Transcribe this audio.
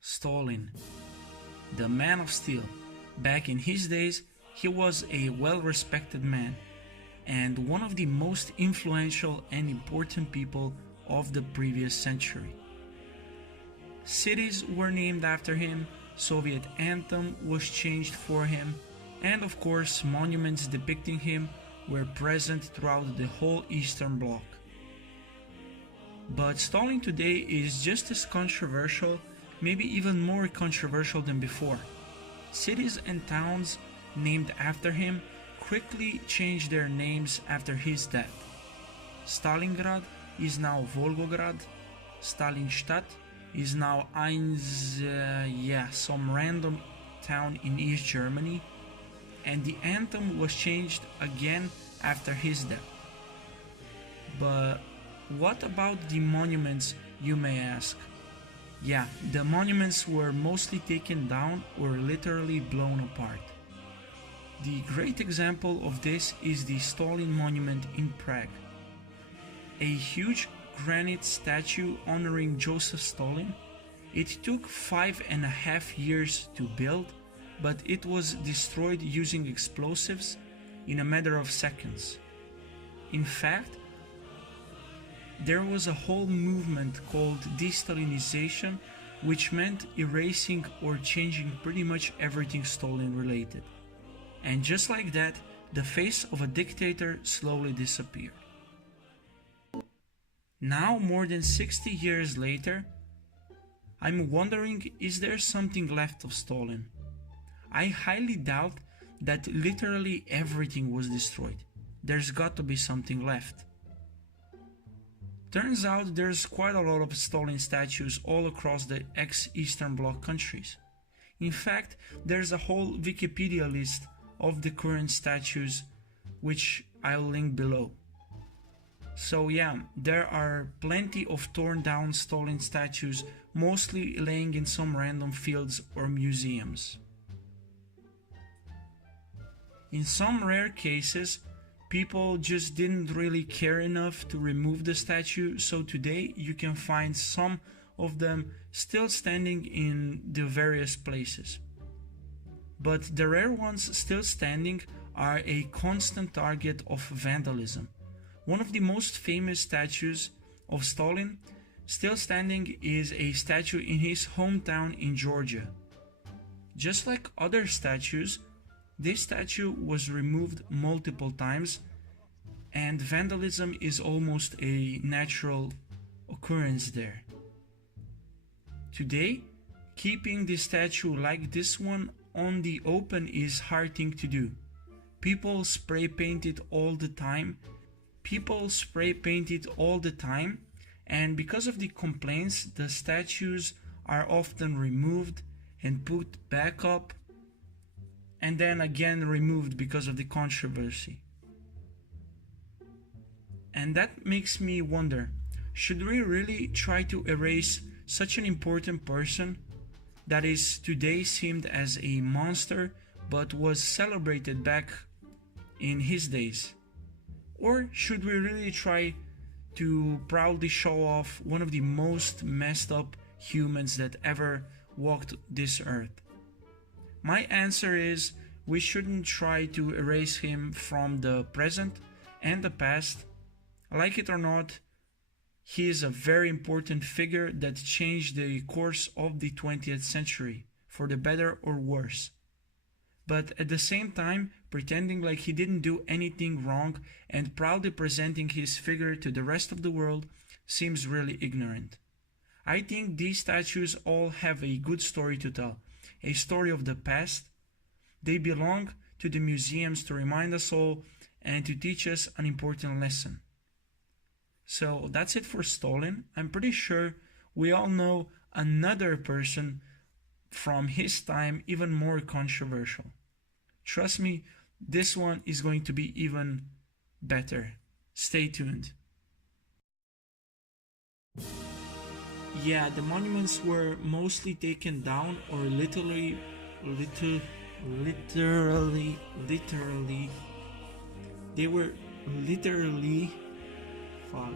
Stalin, the man of steel. Back in his days, he was a well-respected man and one of the most influential and important people of the previous century. Cities were named after him, Soviet anthem was changed for him, and of course monuments depicting him were present throughout the whole Eastern Bloc. But Stalin today is just as controversial, maybe even more controversial than before. Cities and towns named after him quickly changed their names after his death. Stalingrad is now Volgograd, Stalinstadt is now some random town in East Germany, and the anthem was changed again after his death. But what about the monuments, you may ask? Yeah, the monuments were mostly taken down or literally blown apart. The great example of this is the Stalin monument in Prague. A huge granite statue honoring Joseph Stalin. It took 5.5 years to build, but it was destroyed using explosives in a matter of seconds. In fact, there was a whole movement called de-Stalinization, which meant erasing or changing pretty much everything Stalin related. And just like that, the face of a dictator slowly disappeared. Now, more than 60 years later, I'm wondering, is there something left of Stalin? I highly doubt that literally everything was destroyed. There's got to be something left. Turns out there's quite a lot of Stalin statues all across the ex-Eastern Bloc countries. In fact, there's a whole Wikipedia list of the current statues, which I'll link below. So yeah, there are plenty of torn down Stalin statues, mostly laying in some random fields or museums. In some rare cases, people just didn't really care enough to remove the statue, so today you can find some of them still standing in the various places. But the rare ones still standing are a constant target of vandalism. One of the most famous statues of Stalin still standing is a statue in his hometown in Georgia. Just like other statues, this statue was removed multiple times, and vandalism is almost a natural occurrence there. Today, keeping the statue like this one on the open is hard thing to do. People spray paint it all the time. And because of the complaints, the statues are often removed and put back up, and then again removed because of the controversy. And that makes me wonder, should we really try to erase such an important person that is today seemed as a monster but was celebrated back in his days? Or should we really try to proudly show off one of the most messed up humans that ever walked this earth? My answer is, we shouldn't try to erase him from the present and the past. Like it or not, he is a very important figure that changed the course of the 20th century, for the better or worse. But at the same time, pretending like he didn't do anything wrong and proudly presenting his figure to the rest of the world seems really ignorant. I think these statues all have a good story to tell, a story of the past. They belong to the museums to remind us all and to teach us an important lesson. So that's it for Stalin. I'm pretty sure we all know another person from his time even more controversial. Trust me, this one is going to be even better. Stay tuned. Yeah, the monuments were mostly taken down or literally, they were literally, fuck.